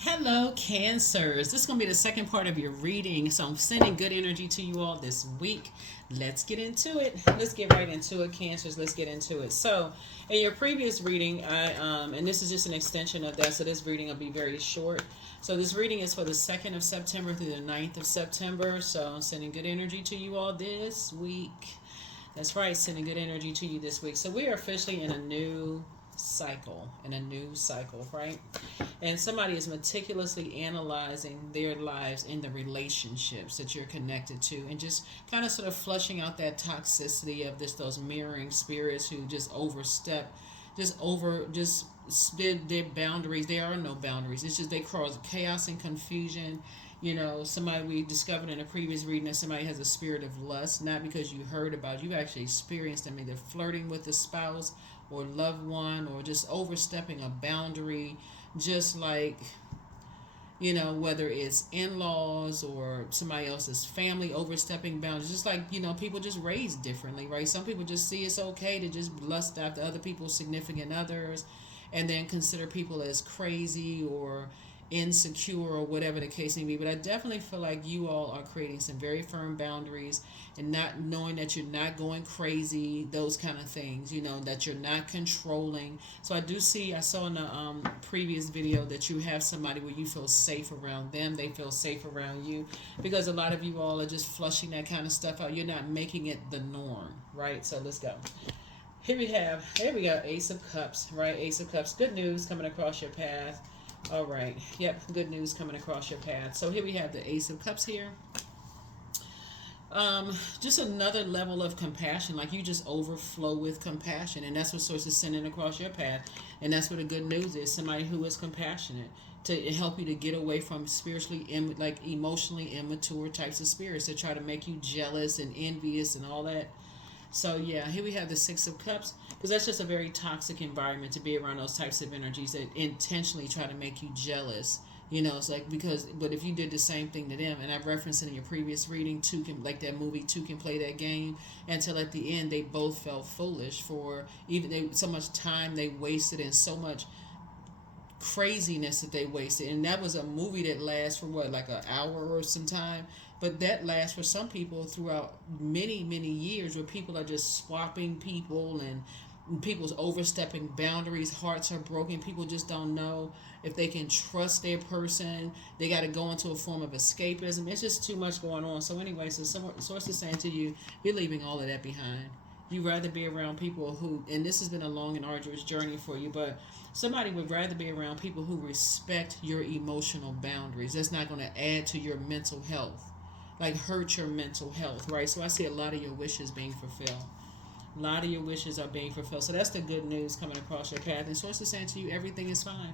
Hello, Cancers. This is going to be the second part of your reading. So I'm sending good energy to you all this week. Let's get into it. Let's get right into it, Cancers. Let's get into it. So, in your previous reading, and this is just an extension of that. So this reading will be very short. So this reading is for the 2nd of September through the 9th of September. So I'm sending good energy to you all this week. That's right, sending good energy to you this week. So we are officially in a new cycle, right? And somebody is meticulously analyzing their lives in the relationships that you're connected to, and just kind of sort of flushing out that toxicity of those mirroring spirits who just overstep, their boundaries. There are no boundaries. It's just they cause chaos and confusion. Somebody we discovered in a previous reading that somebody has a spirit of lust, not because you heard about it, you actually experienced them either flirting with the spouse or loved one, or just overstepping a boundary, just like, whether it's in-laws or somebody else's family overstepping boundaries. Just like, people just raised differently, right? Some people just see it's okay to just lust after other people's significant others, and then consider people as crazy or insecure or whatever the case may be. But I definitely feel like you all are creating some very firm boundaries, and not knowing that you're not going crazy, those kind of things, that you're not controlling. So I saw in the previous video that you have somebody where you feel safe around them, they feel safe around you, because a lot of you all are just flushing that kind of stuff out. You're not making it the norm, right? So let's go. Here we go, Ace of Cups, right? Ace of Cups, good news coming across your path. All right. Yep. Good news coming across your path. So here we have the Ace of Cups here. Just another level of compassion. Like you just overflow with compassion. And that's what Source is sending across your path. And that's what the good news is. Somebody who is compassionate to help you to get away from emotionally immature types of spirits that try to make you jealous and envious and all that. So yeah, here we have the Six of Cups, because that's just a very toxic environment to be around, those types of energies that intentionally try to make you jealous. It's like, but if you did the same thing to them, and I referenced it in your previous reading, two can, like that movie, two can play that game, until at the end they both felt foolish for so much time they wasted and so much craziness that they wasted. And that was a movie that lasts for what, like an hour or some time, but that lasts for some people throughout many years, where people are just swapping people, and people's overstepping boundaries, hearts are broken, people just don't know if they can trust their person, they got to go into a form of escapism. It's just too much going on. So anyway, so some source is saying to you, you're leaving all of that behind. You rather be around people who, and this has been a long and arduous journey for you, but somebody would rather be around people who respect your emotional boundaries. That's not going to add to your mental health, like hurt your mental health, right? So I see a lot of your wishes being fulfilled. A lot of your wishes are being fulfilled. So that's the good news coming across your path. And Source is saying to you, everything is fine.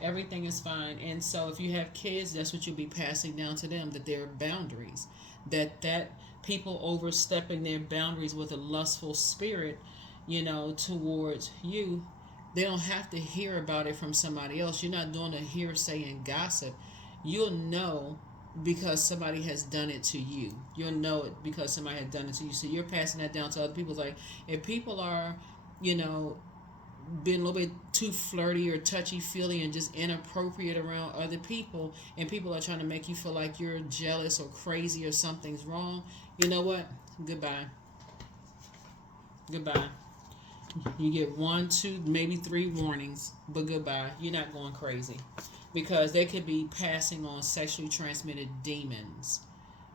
Everything is fine. And so if you have kids, that's what you'll be passing down to them, that there are boundaries. That people overstepping their boundaries with a lustful spirit, towards you, they don't have to hear about it from somebody else. You're not doing a hearsay and gossip. You'll know because somebody has done it to you. You'll know it because somebody has done it to you. So you're passing that down to other people. Like, if people are, being a little bit too flirty or touchy feely and just inappropriate around other people, and people are trying to make you feel like you're jealous or crazy or something's wrong, you know what? Goodbye. Goodbye. You get one, two, maybe three warnings, but goodbye. You're not going crazy, because they could be passing on sexually transmitted demons.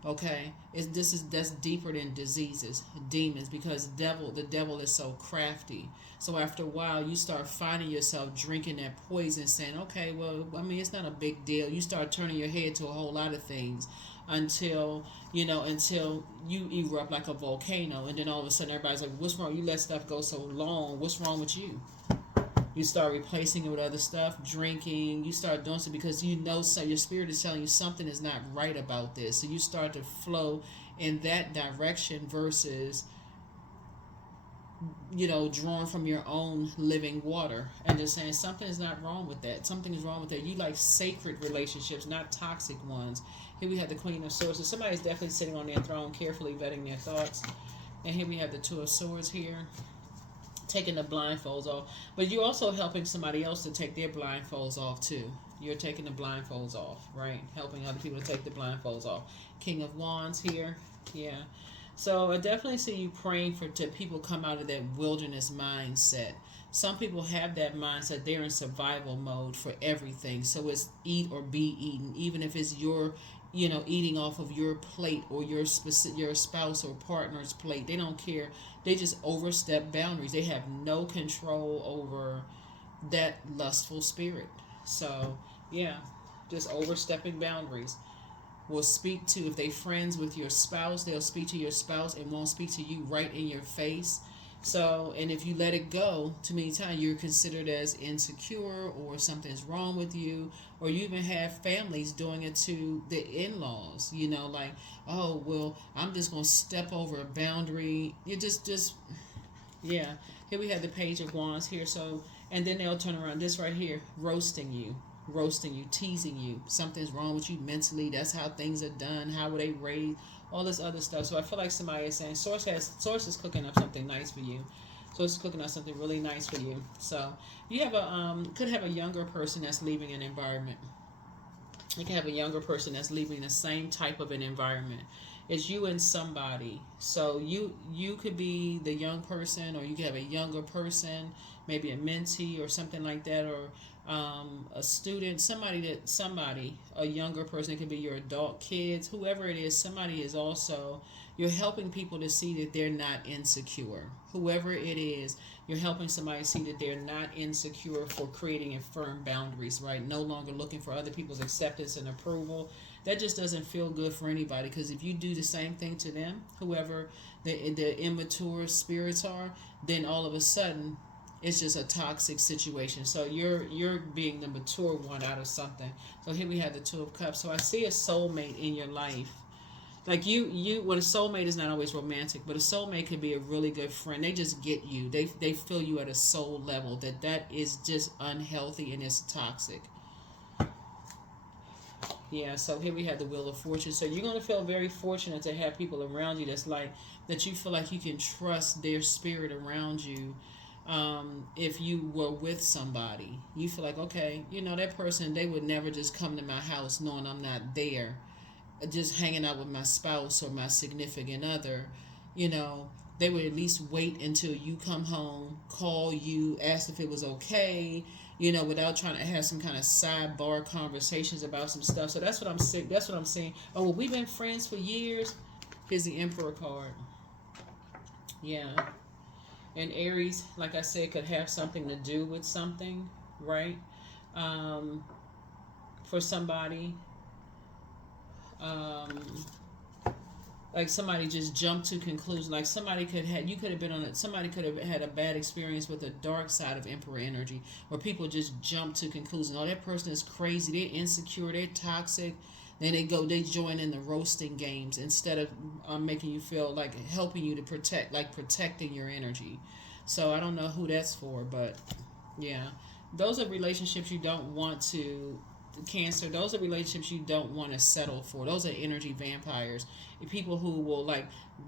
Okay, that's deeper than diseases, demons, because the devil is so crafty. So after a while, you start finding yourself drinking that poison, saying, "Okay, well, I mean, it's not a big deal." You start turning your head to a whole lot of things until until you erupt like a volcano, and then all of a sudden, everybody's like, "What's wrong? You let stuff go so long. What's wrong with you?" You start replacing it with other stuff, drinking. You start doing so because so your spirit is telling you something is not right about this. So you start to flow in that direction versus, drawn from your own living water, and just saying something is not wrong with that. Something is wrong with that. You like sacred relationships, not toxic ones. Here we have the Queen of Swords. So somebody's definitely sitting on their throne, carefully vetting their thoughts. And here we have the Two of Swords here. taking the blindfolds off. But you're also helping somebody else to take their blindfolds off too. You're taking the blindfolds off, right? Helping other people to take the blindfolds off. King of Wands here. Yeah. So I definitely see you praying for to people come out of that wilderness mindset. Some people have that mindset. They're in survival mode for everything. So it's eat or be eaten, even if it's your, eating off of your plate or your spouse or partner's plate. They don't care. They just overstep boundaries. They have no control over that lustful spirit. So yeah, just overstepping boundaries. Will speak to, if they friends with your spouse, they'll speak to your spouse and won't speak to you right in your face. So, and if you let it go too many times, you're considered as insecure or something's wrong with you. Or you even have families doing it to the in-laws, like, oh, well, I'm just going to step over a boundary. You yeah. Here we have the Page of Wands here. So, and then they'll turn around. This right here, roasting you, teasing you. Something's wrong with you mentally. That's how things are done. How were they raised? All this other stuff. So I feel like somebody is saying Source is cooking up something nice for you. Source is cooking up something really nice for you. So you have could have a younger person that's leaving an environment. You can have a younger person that's leaving the same type of an environment. It's you and somebody. So you could be the young person, or you could have a younger person, maybe a mentee or something like that, or a student, a younger person. It could be your adult kids, whoever it is. Somebody is also, you're helping people to see that they're not insecure. Whoever it is, you're helping somebody see that they're not insecure for creating firm boundaries, right? No longer looking for other people's acceptance and approval. That just doesn't feel good for anybody, because if you do the same thing to them, whoever the immature spirits are, then all of a sudden it's just a toxic situation. So you're being the mature one out of something. So here we have the Two of Cups. So I see a soulmate in your life. Like you well, a soulmate is not always romantic, but a soulmate could be a really good friend. They just get you. They feel you at a soul level. That is just unhealthy and it's toxic. Yeah, so here we have the Wheel of Fortune. So you're going to feel very fortunate to have people around you that you feel like you can trust their spirit around you. If you were with somebody, you feel like, okay, that person, they would never just come to my house knowing I'm not there, just hanging out with my spouse or my significant other. They would at least wait until you come home, call you, ask if it was okay, without trying to have some kind of sidebar conversations about some stuff. So that's what I'm saying. Oh, well, we've been friends for years. Here's the Emperor card. Yeah. And Aries, like I said, could have something to do with something, right? For somebody. Like somebody just jumped to conclusion. Like somebody could have somebody could have had a bad experience with the dark side of Emperor energy, where people just jump to conclusion. Oh, that person is crazy. They're insecure. They're toxic. Then they join in the roasting games instead of making you feel like helping you to protecting your energy. So I don't know who that's for, but yeah, those are relationships you don't want to. Cancer, those are relationships you don't want to settle for. Those are energy vampires. People who will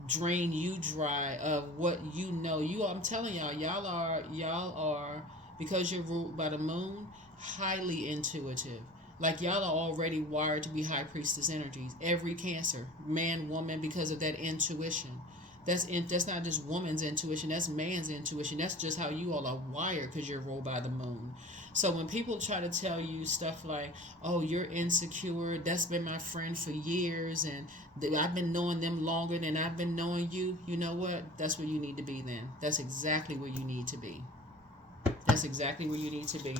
drain you dry of what you know. I'm telling y'all are, because you're ruled by the moon, highly intuitive. Like y'all are already wired to be high priestess energies. Every Cancer, man, woman, because of that intuition. That's not just woman's intuition. That's man's intuition. That's just how you all are wired, because you're ruled by the moon. So when people try to tell you stuff like, "Oh, you're insecure," that's been my friend for years, and I've been knowing them longer than I've been knowing you. You know what? That's where you need to be. Then that's exactly where you need to be. That's exactly where you need to be.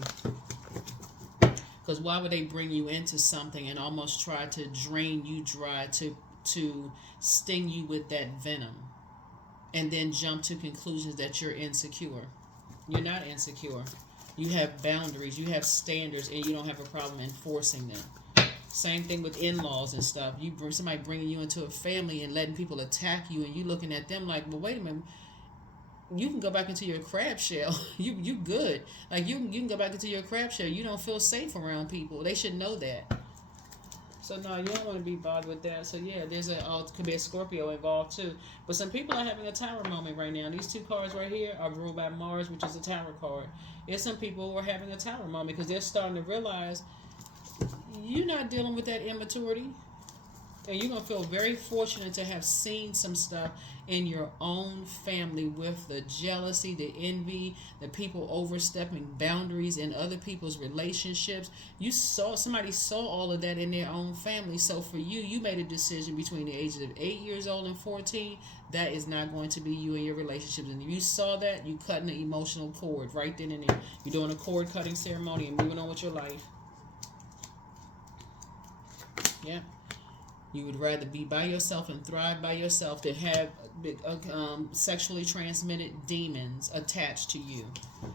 Because why would they bring you into something and almost try to drain you dry to sting you with that venom, and then jump to conclusions that you're insecure? You're not insecure. You have boundaries, you have standards, and you don't have a problem enforcing them. Same thing with in-laws and stuff. Somebody bringing you into a family and letting people attack you, and you looking at them like, well, wait a minute. You can go back into your crab shell. You good. Like you can go back into your crab shell. You don't feel safe around people. They should know that. So no, you don't want to be bothered with that. So yeah, there's could be a Scorpio involved too. But some people are having a Tower moment right now. These two cards right here are ruled by Mars, which is a Tower card. There's some people who are having a Tower moment because they're starting to realize you're not dealing with that immaturity. And you're going to feel very fortunate to have seen some stuff in your own family with the jealousy, the envy, the people overstepping boundaries in other people's relationships. Somebody saw all of that in their own family. So for you, you made a decision between the ages of 8 years old and 14. That is not going to be you and your relationships. And if you saw that, you cutting the emotional cord right then and there. You're doing a cord cutting ceremony and moving on with your life. Yeah. You would rather be by yourself and thrive by yourself than have sexually transmitted demons attached to you.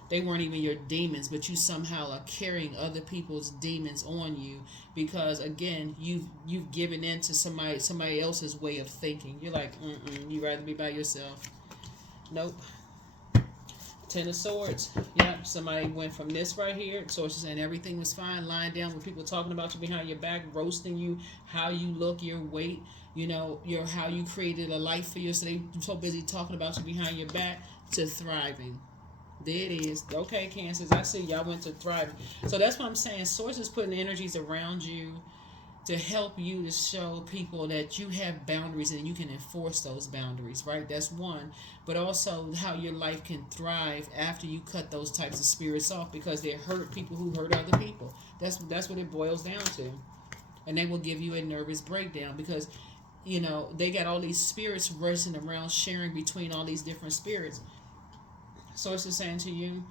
They weren't even your demons, but you somehow are carrying other people's demons on you because, again, you've given in to somebody else's way of thinking. You're like, you'd rather be by yourself. Nope. Ten of Swords. Yep, somebody went from this right here. Sources saying everything was fine, lying down with people talking about you behind your back, roasting you, how you look, your weight, your how you created a life for yourself. They're so busy talking about you behind your back to thriving. There it is. Okay, Cancers, I see y'all went to thriving. So that's what I'm saying. Sources putting energies around you to help you to show people that you have boundaries and you can enforce those boundaries, right? That's one. But also how your life can thrive after you cut those types of spirits off because they hurt people who hurt other people. That's what it boils down to. And they will give you a nervous breakdown because, they got all these spirits rushing around sharing between all these different spirits. Source is saying to you,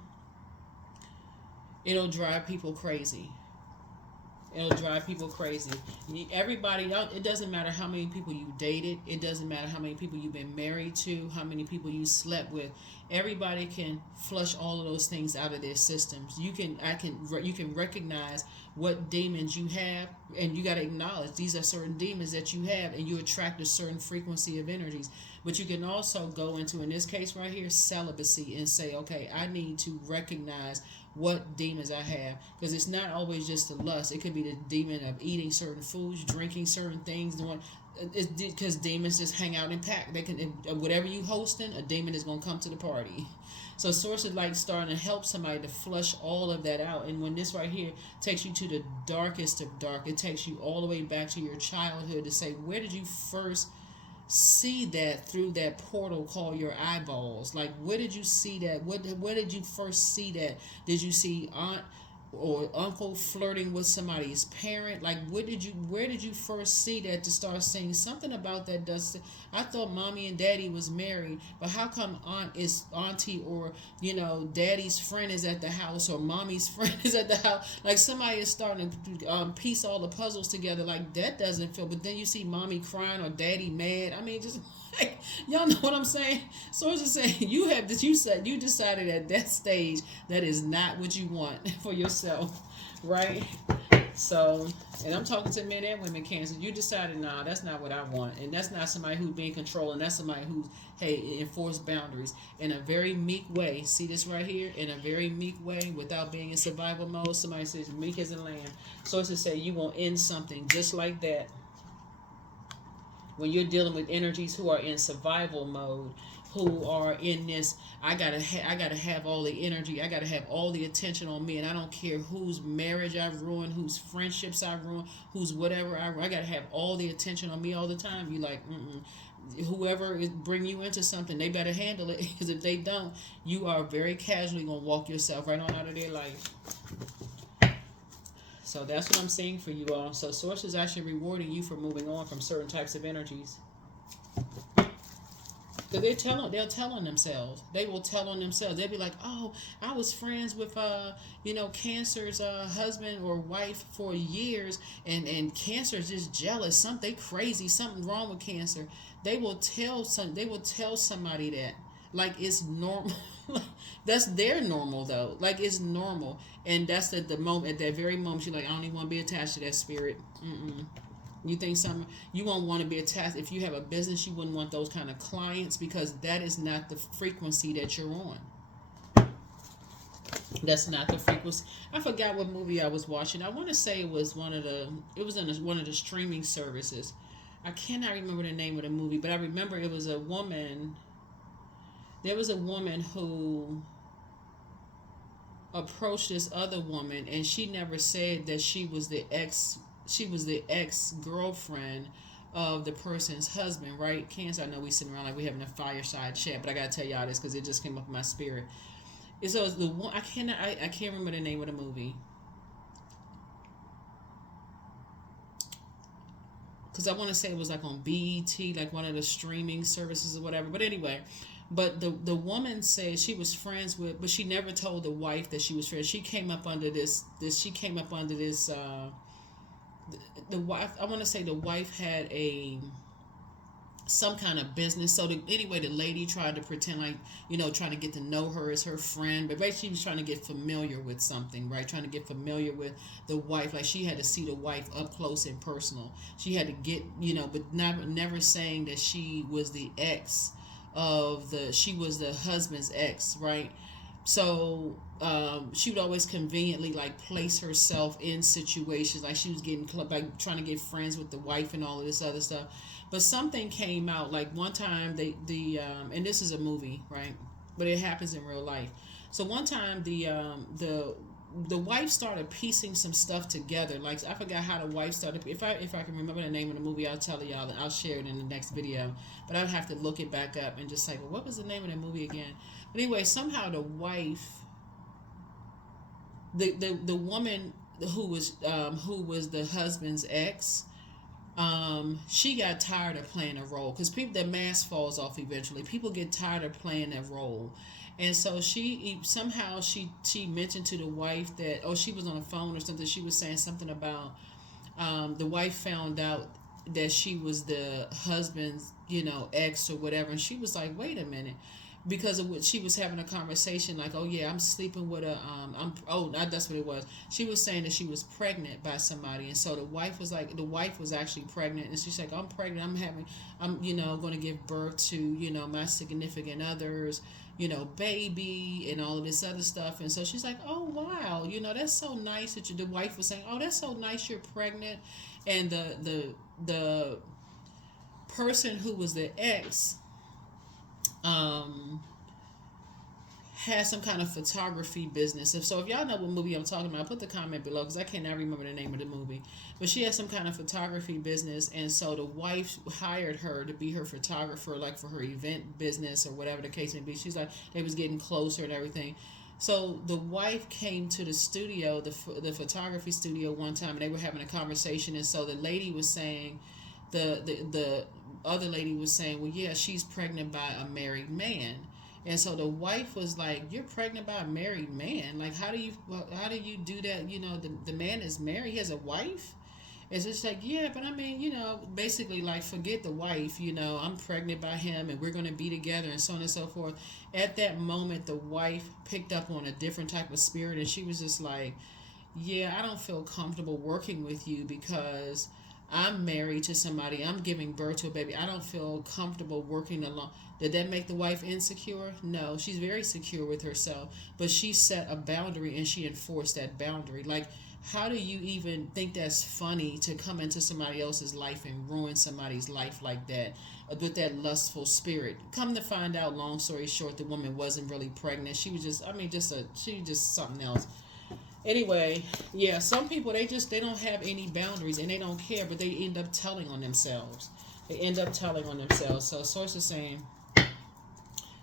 it'll drive people crazy. It'll drive people crazy. Everybody, it doesn't matter how many people you dated. It doesn't matter how many people you've been married to, how many people you slept with. Everybody can flush all of those things out of their systems. You can recognize what demons you have, and you got to acknowledge these are certain demons that you have, and you attract a certain frequency of energies. But you can also go into, in this case right here, celibacy and say, okay, I need to recognize what demons I have, because it's not always just the lust. It could be the demon of eating certain foods, drinking certain things, because demons just hang out in pack. They can, whatever you hosting, a demon is going to come to the party. So source is like starting to help somebody to flush all of that out. And when this right here takes you to the darkest of dark, it takes you all the way back to your childhood to say, where did you first see that through that portal called your eyeballs? Like, where did you see that? Where did you first see that? Did you see aunt or uncle flirting with somebody's parent? Like, where did you first see that to start saying something about that? I thought mommy and daddy was married, but how come auntie or daddy's friend is at the house or mommy's friend is at the house? Like, somebody is starting to piece all the puzzles together. Like, that doesn't feel. But then you see mommy crying or daddy mad. I mean, just like, y'all know what I'm saying. So it's just saying you decided at that stage that is not what you want for yourself, right? So, and I'm talking to men and women, Cancer. You decided, nah, that's not what I want. And that's not somebody who's being controlling. That's somebody who's, enforce boundaries in a very meek way. See this right here? In a very meek way, without being in survival mode. Somebody says meek as a lamb. So it's to say you won't end something just like that. When you're dealing with energies who are in survival mode, who are in this, I gotta have all the energy, I gotta have all the attention on me, and I don't care whose marriage I've ruined, whose friendships I've ruined, whose whatever I gotta have all the attention on me all the time. You like, whoever is bring you into something, they better handle it, because if they don't, you are very casually gonna walk yourself right on out of their life. So that's what I'm seeing for you all. So source is actually rewarding you for moving on from certain types of energies. Because they're telling themselves. They will tell on themselves. They'll be like, oh, I was friends with Cancer's husband or wife for years, and Cancer's just jealous. They crazy, something wrong with Cancer. They will tell somebody that. Like, it's normal. That's their normal though. Like, it's normal. And that's at the moment, at that very moment, you're like, I don't even want to be attached to that spirit. You think you won't want to be attached. If you have a business, you wouldn't want those kind of clients, because that is not the frequency that you're on. That's not the frequency. I forgot what movie I was watching. I want to say it was it was in one of the streaming services. I cannot remember the name of the movie, but I remember it was a woman. There was a woman who approached this other woman, and she never said that she was the ex. She was the ex girlfriend of the person's husband, right? Cancer. I know we sitting around like we having a fireside chat, but I gotta tell y'all this because it just came up in my spirit. And so it's the one I can't remember the name of the movie because I want to say it was like on BET, like one of the streaming services or whatever. But anyway, but the woman said she was friends with, but she never told the wife that she was friends. She came up under this. She came up under this. The wife. I want to say the wife had a some kind of business. So anyway, the lady tried to pretend like, trying to get to know her as her friend, but basically she was trying to get familiar with something, right? Trying to get familiar with the wife. Like she had to see the wife up close and personal. She had to get, but never saying that she was the ex she was the husband's ex, right? So she would always conveniently like place herself in situations like she was getting like trying to get friends with the wife and all of this other stuff. But something came out like one time and this is a movie, right? But it happens in real life. So one time the wife started piecing some stuff together. Like I forgot how the wife started. If I can remember the name of the movie, I'll tell y'all and I'll share it in the next video. But I'd have to look it back up and just say, well, what was the name of the movie again? But anyway, somehow the wife, the woman who was the husband's ex, she got tired of playing a role because people the mask falls off eventually. People get tired of playing that role, and so she mentioned to the wife that she was on the phone or something. She was saying something about the wife found out that she was the husband's ex or whatever, and she was like, wait a minute. Because of what she was having a conversation like, oh yeah, I'm sleeping with that's what it was. She was saying that she was pregnant by somebody, and so the wife was actually pregnant, and she's like, I'm pregnant, I'm going to give birth to my significant other's baby and all of this other stuff. And so she's like, oh wow, that's so nice that the wife was saying, oh, that's so nice you're pregnant. And the person who was the ex has some kind of photography business. So if y'all know what movie I'm talking about, put the comment below because I cannot remember the name of the movie. But she has some kind of photography business, and so the wife hired her to be her photographer, like for her event business or whatever the case may be. She's like, they was getting closer and everything. So the wife came to the studio, the photography studio one time, and they were having a conversation. And so the lady was saying, the other lady was saying, well, yeah, she's pregnant by a married man. And so the wife was like, you're pregnant by a married man? Like, how do you do that? The man is married. He has a wife. It's just like, yeah, but I mean, basically like, forget the wife, I'm pregnant by him and we're going to be together and so on and so forth. At that moment, the wife picked up on a different type of spirit, and she was just like, yeah, I don't feel comfortable working with you because I'm married to somebody. I'm giving birth to a baby. I don't feel comfortable working alone. Did that make the wife insecure? No, she's very secure with herself. But she set a boundary and she enforced that boundary. Like, how do you even think that's funny to come into somebody else's life and ruin somebody's life like that with that lustful spirit? Come to find out, long story short, the woman wasn't really pregnant. She was just, she was just something else. Anyway, yeah, some people they don't have any boundaries and they don't care, but they end up telling on themselves. So source is saying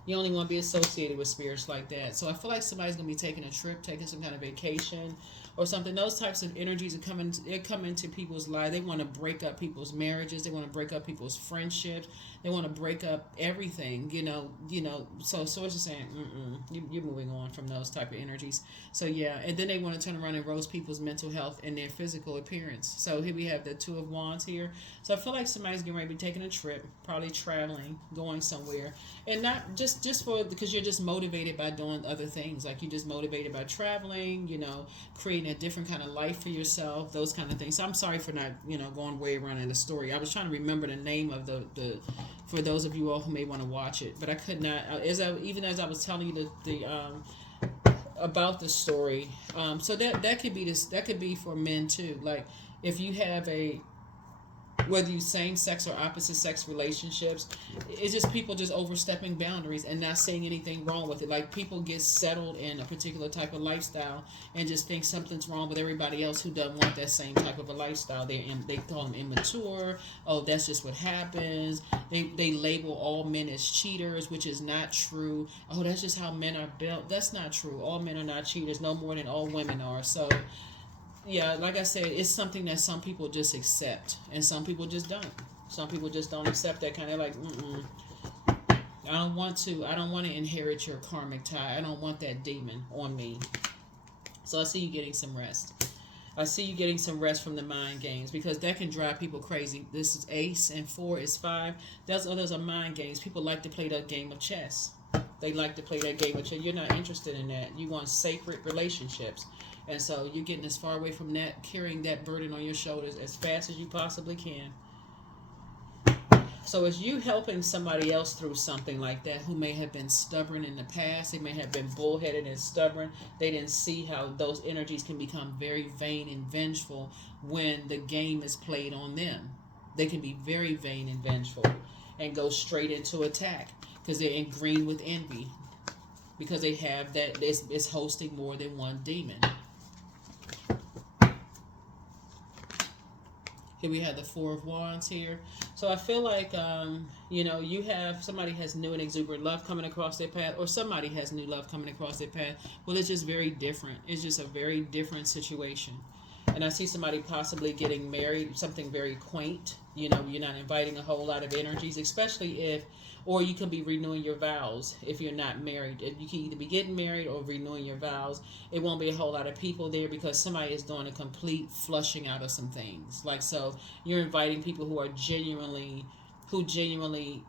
you only want to be associated with spirits like that. So I feel like somebody's gonna be taking a trip, taking some kind of vacation or something. Those types of energies are coming. They come into people's lives. They want to break up people's marriages. They want to break up people's friendships. They want to break up everything. So source is saying, you're moving on from those type of energies. So yeah, and then they want to turn around and roast people's mental health and their physical appearance. So here we have the Two of Wands here. So I feel like somebody's getting ready to be taking a trip, probably traveling, going somewhere, and not just because you're just motivated by doing other things. Like you're just motivated by traveling, creating a different kind of life for yourself, those kind of things. So I'm sorry for not, going way around in the story. I was trying to remember the name of the for those of you all who may want to watch it, but I could not. Even as I was telling you about the story. So that could be this. That could be for men too. Like if you have a whether you same sex or opposite sex relationships, it's just people just overstepping boundaries and not seeing anything wrong with it. Like people get settled in a particular type of lifestyle and just think something's wrong with everybody else who doesn't want that same type of a lifestyle. They call them immature. Oh, that's just what happens. They label all men as cheaters, which is not true. Oh, that's just how men are built. That's not true. All men are not cheaters, no more than all women are. So yeah, like I said, it's something that some people just accept, and some people just don't. Some people just don't accept that kind of like, I don't want to. I don't want to inherit your karmic tie. I don't want that demon on me. So I see you getting some rest. I see you getting some rest from the mind games because that can drive people crazy. This is ace and 4 is 5. Those are mind games. People like to play that game of chess. They like to play that game of chess. You're not interested in that. You want sacred relationships. And so you're getting as far away from that, carrying that burden on your shoulders as fast as you possibly can. So as you helping somebody else through something like that who may have been stubborn in the past, they may have been bullheaded and stubborn, they didn't see how those energies can become very vain and vengeful when the game is played on them. They can be very vain and vengeful and go straight into attack because they're in green with envy because they have that, it's hosting more than one demon. Here we have the 4 of Wands here. So I feel like, you have, somebody has new and exuberant love coming across their path, or somebody has new love coming across their path. Well, it's just very different. It's just a very different situation. And I see somebody possibly getting married, something very quaint. You're not inviting a whole lot of energies, especially if, or you can be renewing your vows if you're not married. If you can either be getting married or renewing your vows. It won't be a whole lot of people there because somebody is doing a complete flushing out of some things. Like, so you're inviting people who genuinely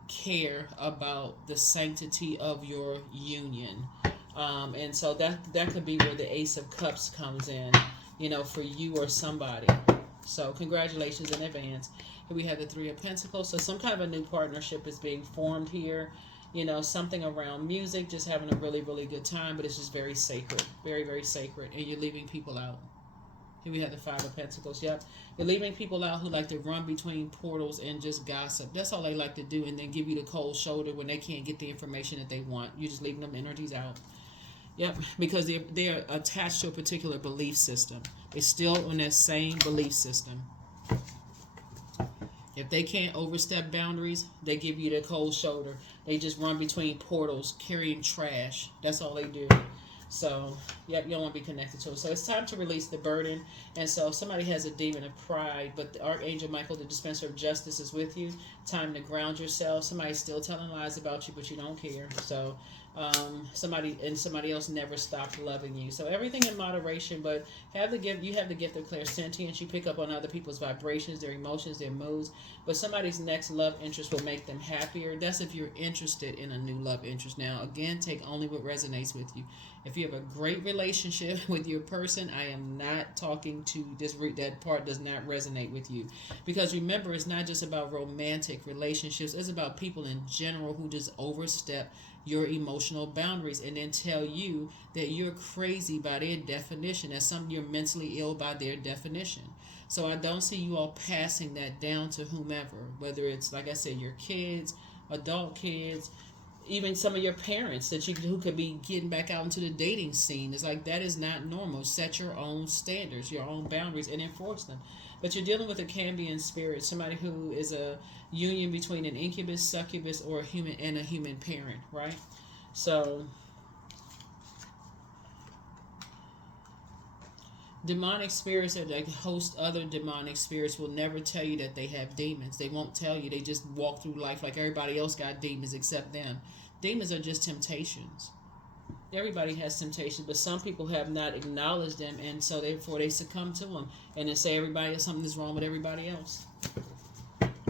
care about the sanctity of your union. And so that could be where the Ace of Cups comes in, for you or somebody. So congratulations in advance. Here we have the 3 of Pentacles. So some kind of a new partnership is being formed here. Something around music, just having a really, really good time, but it's just very sacred. Very, very sacred. And you're leaving people out. Here we have the 5 of Pentacles. Yep. You're leaving people out who like to run between portals and just gossip. That's all they like to do, and then give you the cold shoulder when they can't get the information that they want. You're just leaving them energies out. Yep, because they're attached to a particular belief system. They're still on that same belief system. If they can't overstep boundaries, they give you the cold shoulder. They just run between portals carrying trash. That's all they do. So, yep, you don't want to be connected to it. So it's time to release the burden. And so if somebody has a demon of pride, but the Archangel Michael, the dispenser of justice, is with you. Time to ground yourself. Somebody's still telling lies about you, but you don't care. So somebody else never stopped loving you. So everything in moderation, but you have the gift of clairsentience. You pick up on other people's vibrations, their emotions, their moods. But somebody's next love interest will make them happier. That's if you're interested in a new love interest. Now, again, take only what resonates with you. If you have a great relationship with your person, I am not talking to this. That part does not resonate with you. Because remember, it's not just about romantic relationships. It's about people in general who just overstep your emotional boundaries and then tell you that you're crazy by their definition, that you're mentally ill by their definition. So I don't see you all passing that down to whomever, whether it's, like I said, your kids, adult kids, even some of your parents who could be getting back out into the dating scene. It's like, that is not normal. Set your own standards, your own boundaries, and enforce them. But you're dealing with a Cambian spirit, somebody who is a union between an incubus, succubus, or a human parent, right? So demonic spirits that host other demonic spirits will never tell you that they have demons. They won't tell you. They just walk through life like everybody else got demons except them. Demons are just temptations. Everybody has temptations, but some people have not acknowledged them, and so therefore they succumb to them, and then say something is wrong with everybody else.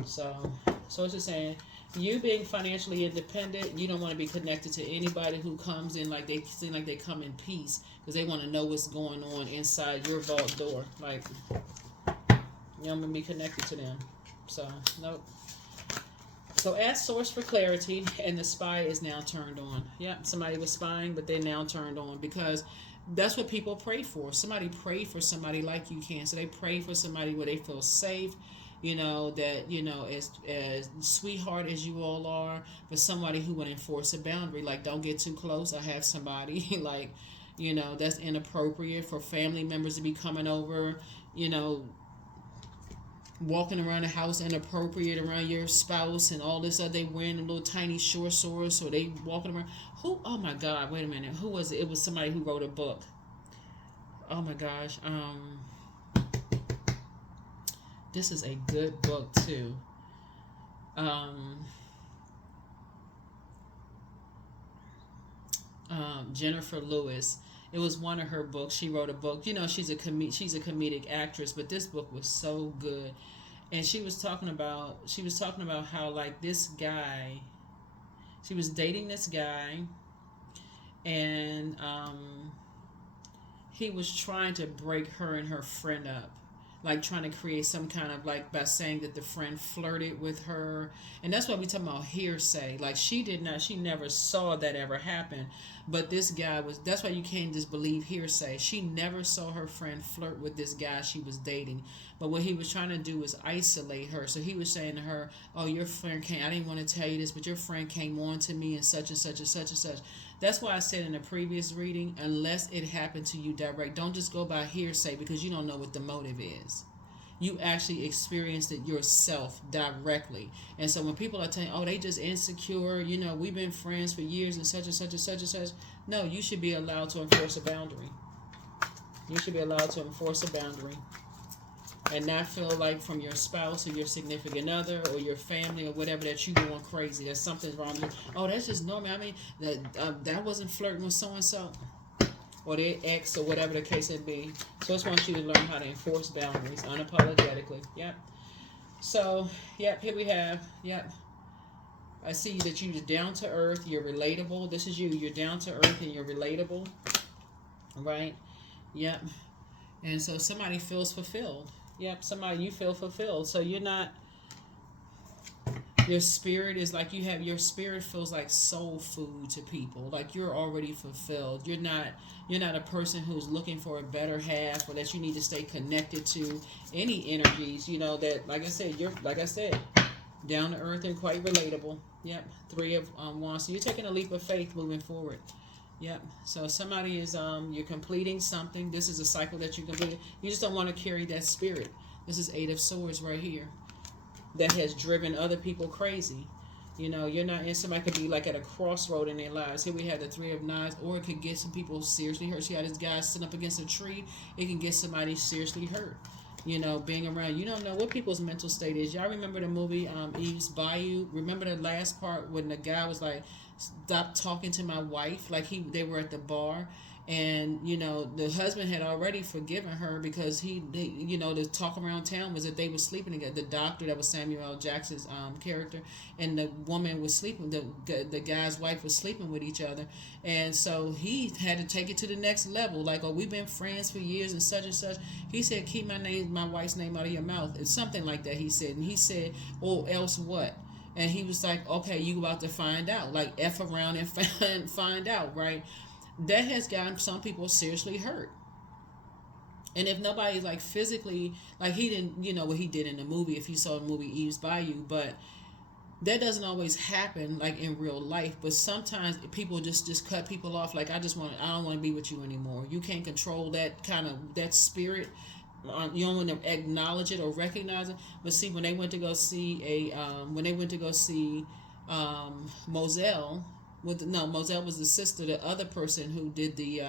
So it's just saying, you being financially independent, you don't want to be connected to anybody who comes in like they seem like they come in peace because they want to know what's going on inside your vault door. Like, you don't want to be connected to them. So nope. So ask source for clarity, and the spy is now turned on. Yep, somebody was spying, but they're now turned on because that's what people pray for. Somebody pray for somebody like you can. So they pray for somebody where they feel safe, that, as sweetheart as you all are, but somebody who would enforce a boundary. Like, don't get too close. I have somebody, like, that's inappropriate for family members to be coming over, you know, walking around the house inappropriate around your spouse and all this other. They wearing a little tiny short swords, so they walking around. Who? Oh my God! Wait a minute. Who was it? It was somebody who wrote a book. Oh my gosh. This is a good book too. Jennifer Lewis. It was one of her books. She wrote a book. She's she's a comedic actress, but this book was so good. And she was talking about how, like, this guy, she was dating this guy, and he was trying to break her and her friend up, like trying to create some kind of, like, by saying that the friend flirted with her. And that's why we talking about hearsay. Like, she never saw that ever happen, but this guy was. That's why you can't just believe hearsay. She never saw her friend flirt with this guy she was dating, but what he was trying to do was isolate her. So he was saying to her, oh, your friend came, I didn't want to tell you this, but your friend came on to me and such and such and such and such. That's why I said in the previous reading, unless it happened to you direct, don't just go by hearsay, because you don't know what the motive is. You actually experienced it yourself directly. And so when people are telling, oh, they just insecure, we've been friends for years and such and such and such and such. No, you should be allowed to enforce a boundary. You should be allowed to enforce a boundary and not feel like from your spouse or your significant other or your family or whatever that you going crazy. There's something wrong with you. Oh, that's just normal. I mean, that wasn't flirting with so-and-so. Or their ex, or whatever the case may be. So I just want you to learn how to enforce boundaries unapologetically. Yep. So, yep, here we have, yep. I see that you're down to earth, you're relatable. This is you. You're down to earth and you're relatable. Right? Yep. And so somebody feels fulfilled. Yep, somebody, you feel fulfilled. So you're not, your spirit is like, your spirit feels like soul food to people. Like, you're already fulfilled. You're not a person who's looking for a better half, or that you need to stay connected to any energies, that, like I said, down to earth and quite relatable. Yep. 3 of Wands. So you're taking a leap of faith moving forward. Yep. So somebody is, you're completing something. This is a cycle that you completed. You just don't want to carry that spirit. This is 8 of Swords right here. That has driven other people crazy. You're not in. Somebody could be like at a crossroad in their lives. Here we have the 3 of Knives, or it could get some people seriously hurt. See how this guy sitting up against a tree? It can get somebody seriously hurt. Being around. You don't know what people's mental state is. Y'all remember the movie Eve's Bayou? Remember the last part when the guy was like, "Stop talking to my wife." Like they were at the bar. And the husband had already forgiven her because the talk around town was that they were sleeping together. The doctor, that was Samuel L. Jackson's character, and the woman was sleeping. The guy's wife was sleeping with each other, and so he had to take it to the next level. Like, oh, we've been friends for years and such and such. He said, "Keep my wife's name out of your mouth." It's something like that. He said, and he said, "Oh, else what?" And he was like, "Okay, you about to find out. Like, F around and find out, right?" That has gotten some people seriously hurt. And if nobody's like physically, like he didn't, what he did in the movie, if you saw the movie Eve's Bayou, but that doesn't always happen like in real life. But sometimes people just cut people off. Like, I don't want to be with you anymore. You can't control that spirit. You don't want to acknowledge it or recognize it. But see, when they went to go see Moselle. Moselle was the sister, the other person who did the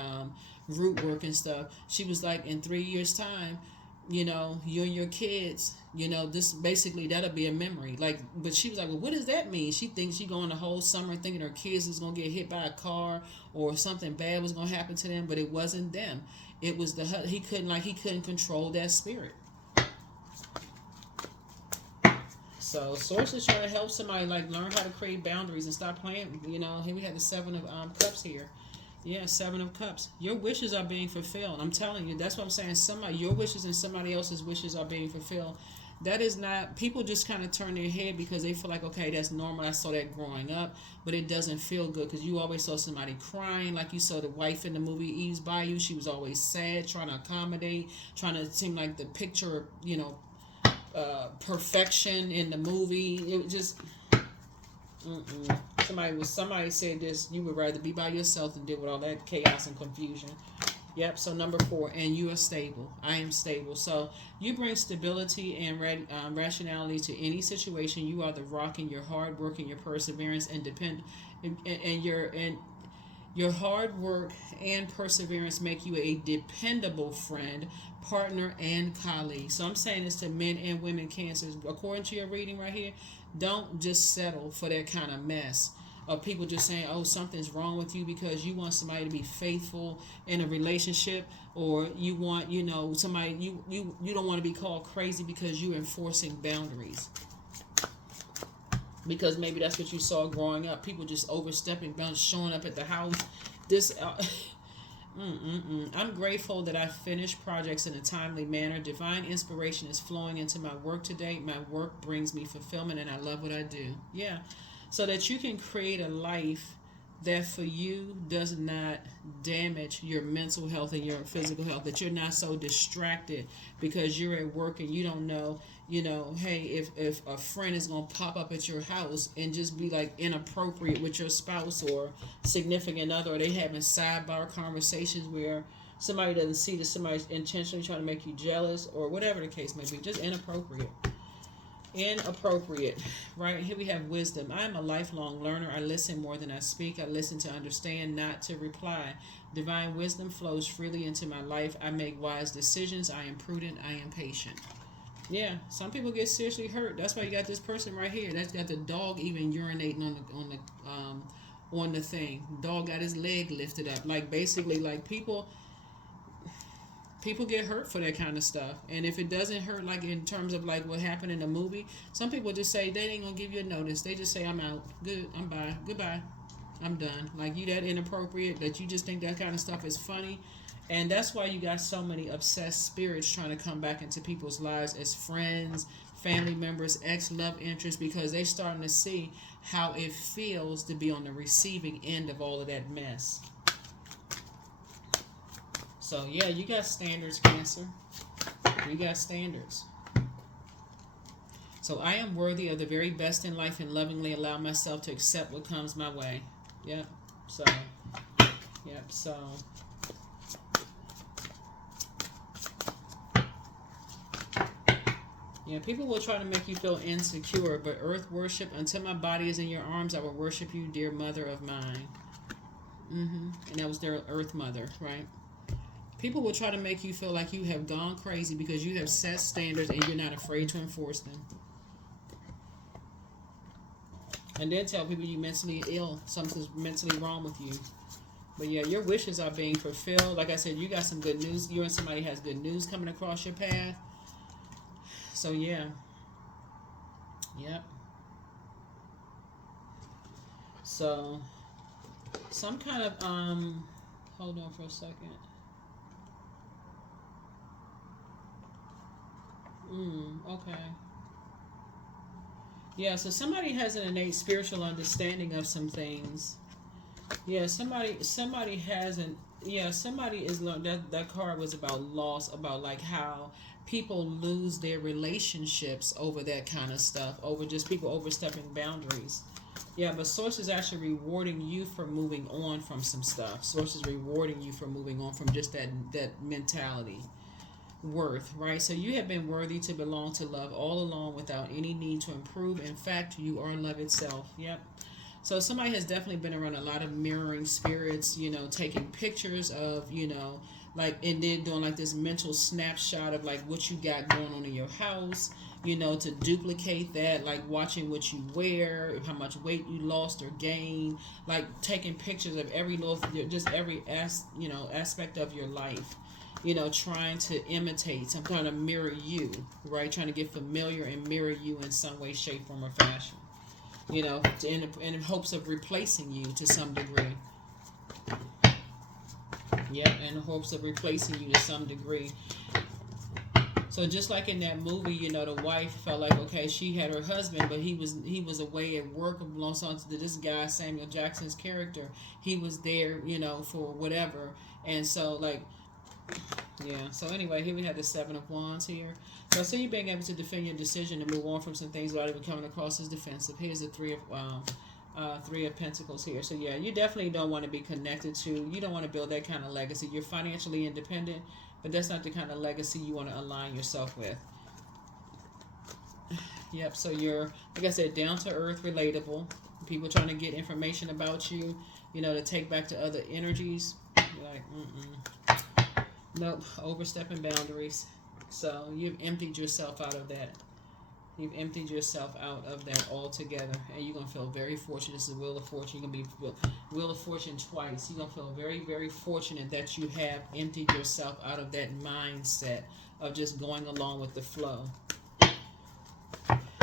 root work and stuff. She was like, in 3 years' time, you and your kids, this basically, that'll be a memory. Like, but she was like, well, what does that mean? She thinks she going the whole summer thinking her kids is going to get hit by a car or something bad was going to happen to them, but it wasn't them. It was he couldn't control that spirit. So Source is trying to help somebody like learn how to create boundaries and stop playing. Here we have the 7 of Cups here. Yeah, 7 of Cups. Your wishes are being fulfilled. I'm telling you, that's what I'm saying. Your wishes and somebody else's wishes are being fulfilled. That is not, people just kind of turn their head because they feel like, okay, that's normal. I saw that growing up, but it doesn't feel good because you always saw somebody crying, like you saw the wife in the movie Eve's Bayou. She was always sad, trying to accommodate, trying to seem like the picture, perfection in the movie. It was just, somebody said this, you would rather be by yourself than deal with all that chaos and confusion. Yep. So number 4, and you are stable. I am stable. So you bring stability and rationality to any situation. You are the rock in your hard work and your perseverance and your hard work and perseverance make you a dependable friend, partner, and colleague. So I'm saying this to men and women cancers. According to your reading right here, don't just settle for that kind of mess of people just saying, oh, something's wrong with you because you want somebody to be faithful in a relationship, or you want, somebody, you don't want to be called crazy because you're enforcing boundaries. Because maybe that's what you saw growing up. People just overstepping boundaries, showing up at the house. I'm grateful that I finished projects in a timely manner. Divine inspiration is flowing into my work today. My work brings me fulfillment and I love what I do. Yeah. So that you can create a life that for you does not damage your mental health and your physical health, that you're not so distracted because you're at work and you don't know, hey, if a friend is going to pop up at your house and just be like inappropriate with your spouse or significant other, or they having sidebar conversations where somebody doesn't see that somebody's intentionally trying to make you jealous or whatever the case may be, just inappropriate. Right here we have wisdom. I am a lifelong learner. I listen more than I speak. I listen to understand, not to reply. Divine wisdom flows freely into my life. I make wise decisions. I am prudent. I am patient. Yeah, some people get seriously hurt. That's why you got this person right here that's got the dog even urinating on the thing. Dog got his leg lifted up. Like basically, like people get hurt for that kind of stuff. And if it doesn't hurt, like in terms of like what happened in the movie, some people just say they ain't gonna give you a notice. They just say, I'm out. Good. I'm bye. Goodbye. I'm done. Like, you that inappropriate that you just think that kind of stuff is funny. And that's why you got so many obsessed spirits trying to come back into people's lives as friends, family members, ex-love interests, because they're starting to see how it feels to be on the receiving end of all of that mess. So, yeah, you got standards, Cancer. You got standards. So, I am worthy of the very best in life and lovingly allow myself to accept what comes my way. Yep. So. Yeah, people will try to make you feel insecure, but earth worship, until my body is in your arms, I will worship you, dear mother of mine. And that was their earth mother, right? People will try to make you feel like you have gone crazy because you have set standards and you're not afraid to enforce them. And then tell people you're mentally ill, something's mentally wrong with you. But yeah, your wishes are being fulfilled. Like I said, you got some good news. You and somebody has good news coming across your path. So yeah. Yep. So some kind of hold on for a second. Okay. Yeah, so somebody has an innate spiritual understanding of some things. Yeah, somebody has an, yeah, somebody is learned that card was about loss, about like how people lose their relationships over that kind of stuff, over just people overstepping boundaries. Yeah, but Source is actually rewarding you for moving on from some stuff. Source is rewarding you for moving on from just that mentality. Worth, right? So you have been worthy to belong to love all along without any need to improve. In fact, you are love itself. Yep. So somebody has definitely been around a lot of mirroring spirits, taking pictures of, like, and then doing like this mental snapshot of like what you got going on in your house, to duplicate that, like watching what you wear, how much weight you lost or gained, like taking pictures of every little, just every aspect of your life. Trying to imitate, some kind of mirror you, right? Trying to get familiar and mirror you in some way, shape, form, or fashion. In hopes of replacing you to some degree. Yep, in hopes of replacing you to some degree. So just like in that movie, you know, the wife felt like, okay, she had her husband, but he was away at work. Belongs on to this guy, Samuel Jackson's character. He was there, you know, for whatever. And so like, yeah. So anyway, here we have the Seven of Wands here. So I see you being able to defend your decision to move on from some things without even coming across as defensive. Here's the Three of Pentacles here. So yeah, you definitely don't want to be connected to. You don't want to build that kind of legacy. You're financially independent, but that's not the kind of legacy you want to align yourself with. Yep. So you're, like I said, down to earth, relatable. People trying to get information about you, you know, to take back to other energies. You're like, nope, overstepping boundaries. So you've emptied yourself out of that. You've emptied yourself out of that altogether, and you're gonna feel very fortunate. This is Wheel of Fortune. You're gonna be Wheel of Fortune twice. You're gonna feel very, very fortunate that you have emptied yourself out of that mindset of just going along with the flow.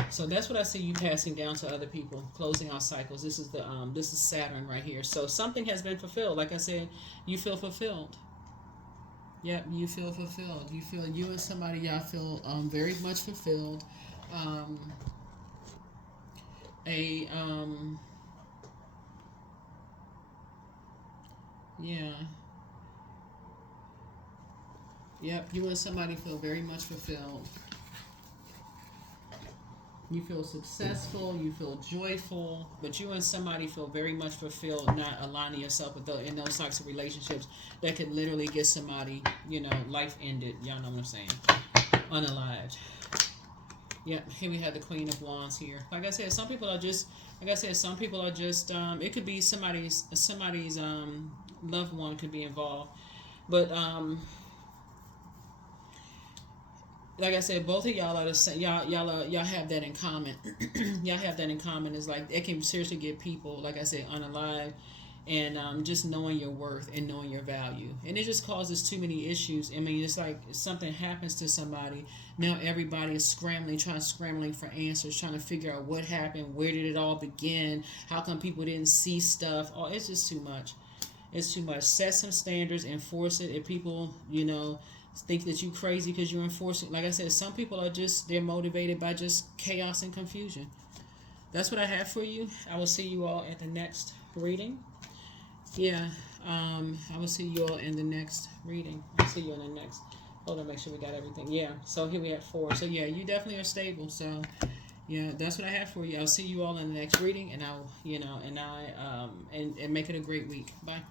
So that's what I see you passing down to other people, closing out cycles. This is this is Saturn right here. So something has been fulfilled. Like I said, you feel fulfilled. Yep, you feel fulfilled. You and somebody, y'all feel very much fulfilled. A Yeah. Yep, you and somebody feel very much fulfilled. You feel successful, you feel joyful, but you and somebody feel very much fulfilled, not aligning yourself with in those types of relationships that could literally get somebody, you know, life ended. Y'all know what I'm saying? Unalived. Yep, here we have the Queen of Wands here. Like I said, some people are just, it could be somebody's loved one could be involved. But like I said, both of y'all are the same. Y'all have that in common. Y'all have that in common. It's like it can seriously get people, like I said, unalive, and just knowing your worth and knowing your value, and it just causes too many issues. I mean, it's like if something happens to somebody, now everybody is scrambling for answers, trying to figure out what happened, where did it all begin, how come people didn't see stuff. Oh, it's just too much. It's too much. Set some standards, enforce it. If people, you know, think that you crazy because you're enforcing, like I said, some people are just, they're motivated by just chaos and confusion. That's what I have for you. I will see you all at the next reading. Yeah, I will see you all in the next reading. I'll see you in the next. Hold on, make sure we got everything. Yeah, so here we have 4. So yeah, you definitely are stable. So yeah, that's what I have for you. I'll see you all in the next reading, and I'll, you know, and make it a great week. Bye.